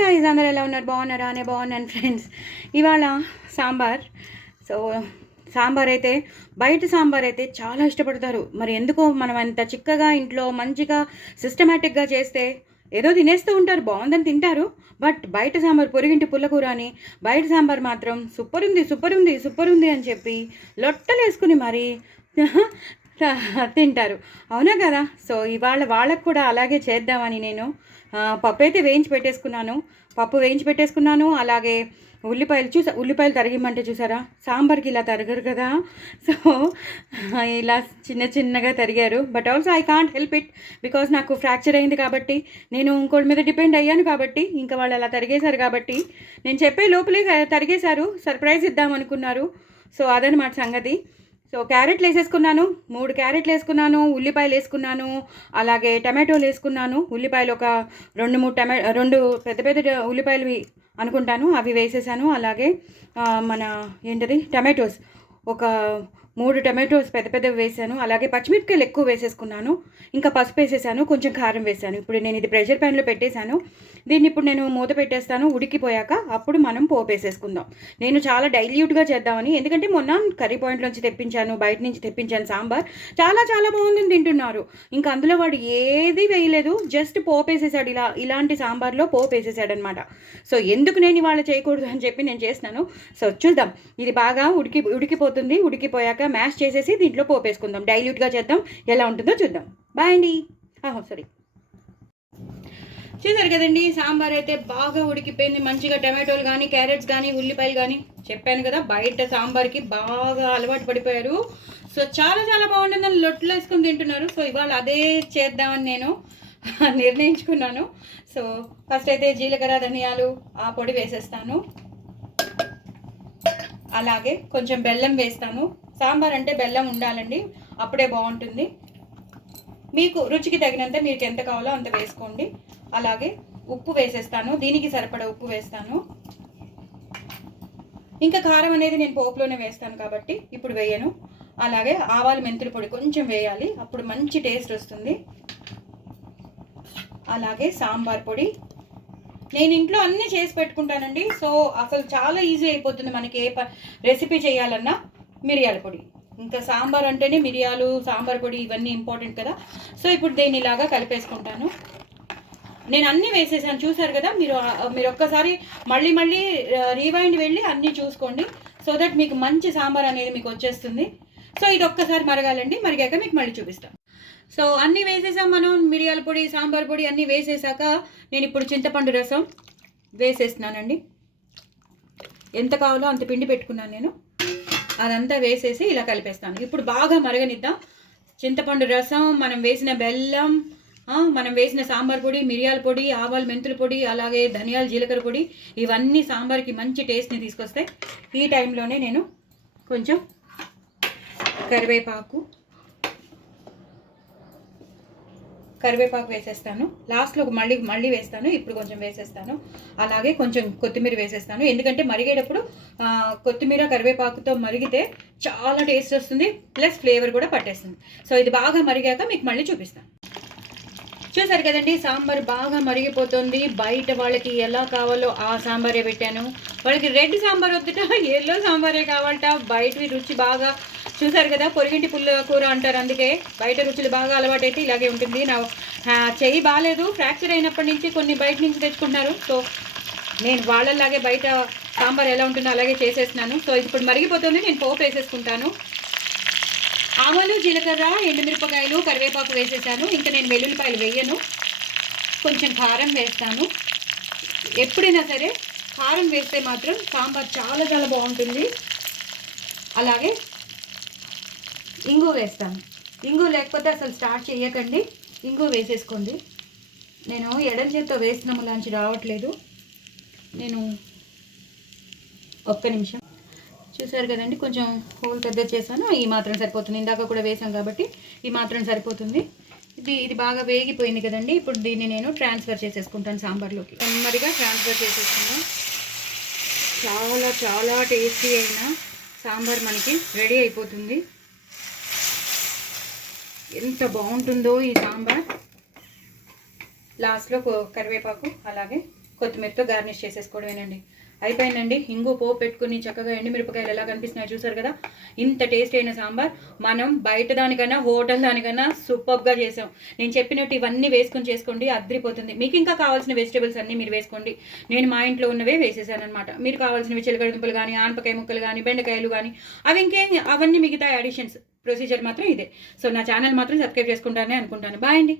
Guys, అందరూ ఎలా ఉన్నారు? బాగున్నారా? అనే బాగున్నాను ఫ్రెండ్స్. ఇవాళ సాంబార్. సో సాంబార్ అయితే బయట సాంబార్ అయితే చాలా ఇష్టపడతారు. మరి ఎందుకో మనం అంత చిక్కగా ఇంట్లో మంచిగా సిస్టమేటిక్గా చేస్తే ఏదో తినేస్తూ ఉంటారు, బాగుందని తింటారు. బట్ బయట సాంబార్ పొరిగింటి పుల్లకూర అని బయట సాంబార్ మాత్రం సూపర్ ఉంది సూపర్ ఉంది సూపర్ ఉంది అని చెప్పి లొట్టలు వేసుకుని మరి తింటారు. అవునా కదా? సో ఇవాళ వాళ్ళకు కూడా అలాగే చేద్దామని నేను పప్పు అయితే పప్పు వేయించి పెట్టేసుకున్నాను. అలాగే ఉల్లిపాయలు తరిగిమంటే చూసారా, సాంబార్కి ఇలా తరగరు కదా. సో ఇలా చిన్న చిన్నగా తరిగారు. But also I can't help it, because నాకు ఫ్రాక్చర్ అయింది కాబట్టి, నేను ఇంకోటి మీద డిపెండ్ అయ్యాను కాబట్టి, ఇంకా వాళ్ళు అలా తరిగేశారు కాబట్టి నేను చెప్పే లోపలే తరిగేశారు. సర్ప్రైజ్ ఇద్దాం అనుకున్నారు. సో అదనమాట సంగతి. సో క్యారెట్లు వేసేసుకున్నాను, 3 క్యారెట్లు వేసుకున్నాను, ఉల్లిపాయలు వేసుకున్నాను, అలాగే టమాటోలు వేసుకున్నాను. ఉల్లిపాయలు ఒక 2 పెద్ద పెద్ద ఉల్లిపాయలు అనుకుంటాను, అవి వేసేసాను. అలాగే మన టమాటోస్ ఒక 3 టమాటోస్ పెద్ద పెద్దవి వేసాను. అలాగే పచ్చిమిరపకాయలు ఎక్కువ వేసేసుకున్నాను. ఇంకా పసుపు వేసేసాను, కొంచెం కారం వేసాను. ఇప్పుడు నేను ఇది ప్రెషర్ ప్యాన్లో పెట్టేశాను. దీన్ని ఇప్పుడు నేను మూత పెట్టేస్తాను. ఉడికిపోయాక అప్పుడు మనం పోపు వేసేసుకుందాం. నేను చాలా డైల్యూట్గా చేద్దామని, ఎందుకంటే మొన్న కర్రీ పాయింట్లోంచి తెప్పించాను, బయట నుంచి తెప్పించాను సాంబార్. చాలా చాలా బాగుందని తింటున్నారు. ఇంకా అందులో వాడు ఏది వేయలేదు, జస్ట్ పోపు వేసేసాడు. ఇలాంటి సాంబార్లో పోపు వేసేసాడు అనమాట. సో ఎందుకు నేను ఇవాళ చేయకూడదు అని చెప్పి నేను చేస్తున్నాను. సో చూద్దాం, ఇది బాగా ఉడికిపోతుంది. ఉడికిపోయాక మ్యాష్ చేసేసి దీంట్లో పోపు వేసుకుందాం. డైల్యూట్గా చేద్దాం, ఎలా ఉంటుందో చూద్దాం. బాయ్ అండి. సారీ, చూసారు కదండి, సాంబార్ అయితే బాగా ఉడికిపోయింది. మంచిగా టమాటోలు కానీ, క్యారెట్స్ కానీ, ఉల్లిపాయలు కానీ, చెప్పాను కదా బయట సాంబార్కి బాగా అలవాటు పడిపోయారు. సో చాలా చాలా బాగుంటుందని లొట్లు వేసుకొని తింటున్నారు. సో ఇవాళ అదే చేద్దామని నేను నిర్ణయించుకున్నాను. సో ఫస్ట్ అయితే జీలకర్ర, ధనియాలు ఆ పొడి వేసేస్తాను. అలాగే కొంచెం బెల్లం వేస్తాను. సాంబార్ అంటే బెల్లం ఉండాలండి, అప్పుడే బాగుంటుంది. మీకు రుచికి తగినంత మీకు ఎంత కావాలో అంత వేసుకోండి. అలాగే ఉప్పు వేసేస్తాను, దీనికి సరిపడా ఉప్పు వేస్తాను. ఇంకా కారం అనేది నేను పోపులోనే వేస్తాను కాబట్టి ఇప్పుడు వేయను. అలాగే ఆవాలు, మెంతుల పొడి కొంచెం వేయాలి, అప్పుడు మంచి టేస్ట్ వస్తుంది. అలాగే సాంబార్ పొడి నేను ఇంట్లో అన్నీ చేసి పెట్టుకుంటానండి. సో అసలు చాలా ఈజీ అయిపోతుంది మనకి ఏ రెసిపీ చేయాలన్నా. మిరియాల పొడి, ఇంకా సాంబార్ అంటేనే మిరియాలు, సాంబార్ పొడి ఇవన్నీ ఇంపార్టెంట్ కదా. సో ఇప్పుడు దీన్ని ఇలాగా కలిపేసుకుంటాను. నేను అన్నీ వేసేసాను, చూసారు కదా. మీరు ఒక్కసారి మళ్ళీ రీవైండ్ వెళ్ళి అన్నీ చూసుకోండి, సో దట్ మీకు మంచి సాంబార్ అనేది మీకు వచ్చేస్తుంది. సో ఇది ఒక్కసారి మరగాలండి, మరిగాక మీకు మళ్ళీ చూపిస్తాను. సో అన్నీ వేసేసాం మనం, మిరియాల పొడి, సాంబార్ పొడి అన్నీ వేసేసాక నేను ఇప్పుడు చింతపండు రసం వేసేస్తున్నానండి. ఎంత కావాలో అంత పిండి పెట్టుకున్నాను నేను, అదంతా వేసేసి ఇలా కలిపేస్తాను. ఇప్పుడు బాగా మరగనిద్దాం. చింతపండు రసం, మనం వేసిన బెల్లం, మనం వేసిన సాంబార్ పొడి, మిరియాల పొడి, ఆవాలు, మెంతుల పొడి, అలాగే ధనియాలు, జీలకర్ర పొడి, ఇవన్నీ సాంబార్కి మంచి టేస్ట్ని తీసుకొస్తాయి. ఈ టైంలోనే నేను కొంచెం కరివేపాకు వేసేస్తాను. లాస్ట్లో మళ్ళీ వేస్తాను, ఇప్పుడు కొంచెం వేసేస్తాను. అలాగే కొంచెం కొత్తిమీర వేసేస్తాను, ఎందుకంటే మరిగేటప్పుడు కొత్తిమీర కరివేపాకుతో మరిగితే చాలా టేస్ట్ వస్తుంది, ప్లస్ ఫ్లేవర్ కూడా పట్టేస్తుంది. సో ఇది బాగా మరిగాక మీకు మళ్ళీ చూపిస్తాను. చూసారు కదండి, సాంబార్ బాగా మరిగిపోతుంది. బయట వాళ్ళకి ఎలా కావాలో ఆ సాంబారే పెట్టాను. వాళ్ళకి రెడ్ సాంబార్ వద్దుట, ఎల్లో సాంబారే కావాలట. బయటవి రుచి బాగా చూసారు కదా, పొరిగింటి పుల్ల కూర అంటారు, అందుకే బయట రుచులు బాగా అలవాటైతే ఇలాగే ఉంటుంది. నా చెయ్యి బాగాలేదు, ఫ్రాక్చర్ అయినప్పటి నుంచి కొన్ని బయట నుంచి తెచ్చుకుంటున్నారు. సో నేను వాళ్ళలాగే బయట సాంబార్ ఎలా ఉంటుందో అలాగే చేసేస్తున్నాను. సో ఇప్పుడు మరిగిపోతుంది, నేను పోపు వేసేసుకుంటాను. ఆవాలు, జీలకర్ర, ఎండుమిరపకాయలు, కరివేపాకు వేసేసాను. ఇంకా నేను వెల్లుల్లిపాయలు వేయను. కొంచెం కారం వేస్తాను. ఎప్పుడైనా సరే కారం వేస్తే మాత్రం సాంబార్ చాలా చాలా బాగుంటుంది. అలాగే ఇంగు వేస్తాను. ఇంగు లేకపోతే అసలు స్టార్ట్ చేయకండి, ఇంగు వేసేసుకోండి. నేను ఎడం చేత్తో వేసినములాంచి రావట్లేదు. నేను ఒక్క నిమిషం. చూసారు కదండి, కొంచెం హోల్ పెద్ద చేశాను, ఈ మాత్రం సరిపోతుంది. ఇందాక కూడా వేసాం కాబట్టి ఈ మాత్రం సరిపోతుంది. ఇది బాగా వేగిపోయింది కదండి. ఇప్పుడు దీన్ని నేను ట్రాన్స్ఫర్ చేసేసుకుంటాను సాంబార్లోకి. నెమ్మదిగా ట్రాన్స్ఫర్ చేసేసుకుంటాను. చాలా చాలా టేస్టీ అయిన సాంబార్ మనకి రెడీ అయిపోతుంది. ఎంత బాగుంటుందో ఈ సాంబార్. లాస్ట్లో కరివేపాకు అలాగే కొత్తిమీరతో గార్నిష్ చేసేసుకోవడమేనండి. అయిపోయిందండి. ఇంగు పోపు పెట్టుకుని చక్కగా ఎండుమిరపకాయలు ఎలా కనిపిస్తున్నాయో చూసారు కదా. ఇంత టేస్ట్ అయిన సాంబార్ మనం బయట దానికన్నా హోటల్ దానికన్నా సూపర్గా చేసాం. నేను చెప్పినట్టు ఇవన్నీ వేసుకొని చేసుకోండి, అద్రిపోతుంది. మీకు ఇంకా కావాల్సిన వెజిటేబుల్స్ అన్నీ మీరు వేసుకోండి. నేను మా ఇంట్లో ఉన్నవే వేసేసాను అనమాట. మీరు కావాల్సినవి చిలకడ దుంపలు కానీ, ఆనపకాయ ముక్కలు కానీ, బెండకాయలు కానీ, అవి ఇంకేం అవన్నీ మిగతా అడిషన్స్. ప్రొసీజర్ మాత్రం ఇదే. సో నా ఛానల్ మాత్రం సబ్స్క్రైబ్ చేసుకుంటానే అనుకుంటాను. బాయ్ అండి.